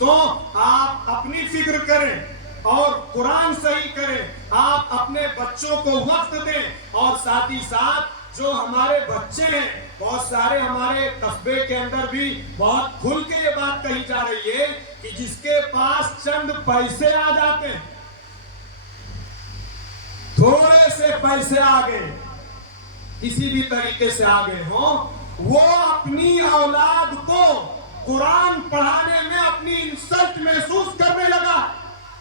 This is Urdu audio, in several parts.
دوستوں آپ اپنی فکر کریں اور قرآن صحیح کریں، آپ اپنے بچوں کو وقت دیں، اور ساتھ ہی ساتھ جو ہمارے بچے ہیں، بہت سارے ہمارے قصبے کے اندر بھی بہت کھل کے یہ بات کہی جا رہی ہے کہ جس کے پاس چند پیسے آ جاتے ہیں، تھوڑے سے پیسے آ گئے، کسی بھی طریقے سے آ گئے ہوں، وہ اپنی اولاد کو قرآن پڑھانے میں اپنی انسلٹ محسوس کرنے لگا۔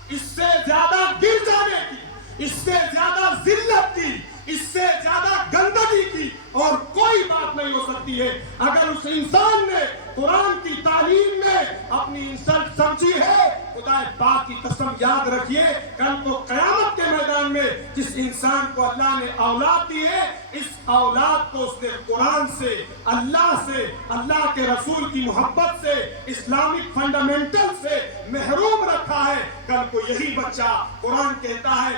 اس سے زیادہ گر جانے کی، اس سے زیادہ ذلت کی، اس سے زیادہ گندگی کی اور کوئی بات نہیں ہو سکتی ہے۔ اگر اس انسان نے قرآن کی تعلیم میں اپنی انسلٹ سمجھی ہے، خدا پاک کی قسم یاد رکھیے، کل کو قیامت کے میدان میں جس انسان کو اللہ نے اولاد دی ہے، اس اولاد کو اس نے قرآن سے، اللہ کے رسول کی محبت سے، اسلامک فنڈامنٹل سے محروم رکھا ہے۔ کل کو یہی بچہ، قرآن کہتا ہے،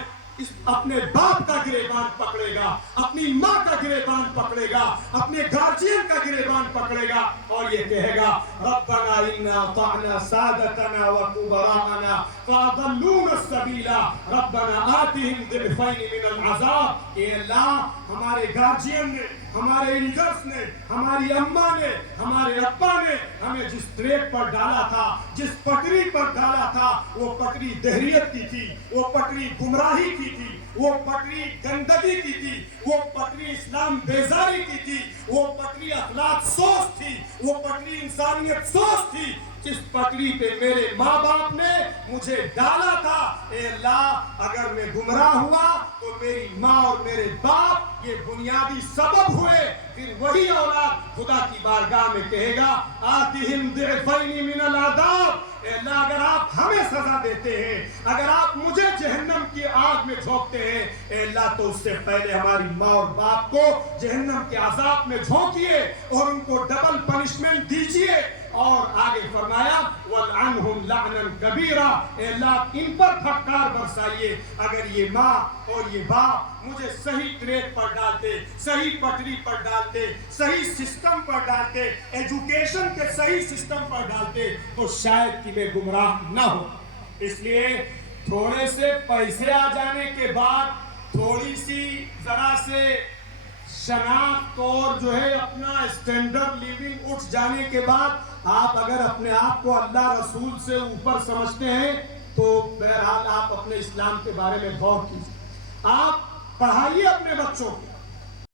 اپنے باپ کا گریبان پکڑے گا، اپنی ماں کا گریبان پکڑے گا، اپنے گارجین کا گریبان پکڑے گا اور یہ کہے گا ربنا انا اطعنا سادتنا وكبراءنا فاضلونا السبيل ربنا آتهم ضعفين من العذاب۔ اے اللہ، ہمارے گارجین نے، ہمارے ایلڈرز نے، ہماری اماں نے، ہمارے ابا نے ہمیں جس ٹریک پر ڈالا تھا، جس پٹری پر ڈالا تھا، وہ پٹری دہریت کی تھی، وہ پٹری گمراہی کی تھی، وہ پٹری گندگی کی تھی، وہ پٹری اسلام بیزاری کی تھی، وہ پٹری اخلاق سوز تھی، وہ پٹری انسانیت سوز تھی، جس پٹری پہ میرے ماں باپ نے مجھے ڈالا تھا۔ اے اللہ، اگر میں گمراہ ہوا تو میری ماں اور میرے باپ یہ بنیادی سبب ہوئے۔ پھر وہی اولاد خدا کی بارگاہ میں کہے گا آتِہِمْ ضِعْفَيْنِ مِنَ الْعَذَابِ۔ اے اللہ، اگر آپ ہمیں سزا دیتے ہیں، اگر آپ مجھے جہنم کی آگ میں جھونکتے ہیں، اے اللہ، تو اس سے پہلے ہماری ماں اور باپ کو جہنم کے عذاب میں جھونکیے اور ان کو ڈبل پنشمنٹ دیجیے۔ اور آگے فرمایا وَالْعَنْهُمْ لَعْنًا كَبِيرًا۔ اے اللہ، ان پر پھٹکار برسائیے۔ اگر یہ ماں اور یہ باپ مجھے صحیح ٹریک پر ڈالتے، صحیح پٹری پر ڈالتے، صحیح سسٹم پر ڈالتے، ایجوکیشن کے صحیح سسٹم پر ڈالتے، تو شاید کہ میں گمراہ نہ ہوں۔ اس لیے تھوڑے سے پیسے آ جانے کے بعد، تھوڑی سی ذرا سے شناخت اور جو ہے اپنا اسٹینڈرڈ لیونگ اٹھ جانے کے بعد، آپ اگر اپنے آپ کو اللہ رسول سے اوپر سمجھتے ہیں تو بہرحال آپ اپنے اسلام کے بارے میں غور کیجیے۔ آپ پڑھائیے اپنے بچوں کو،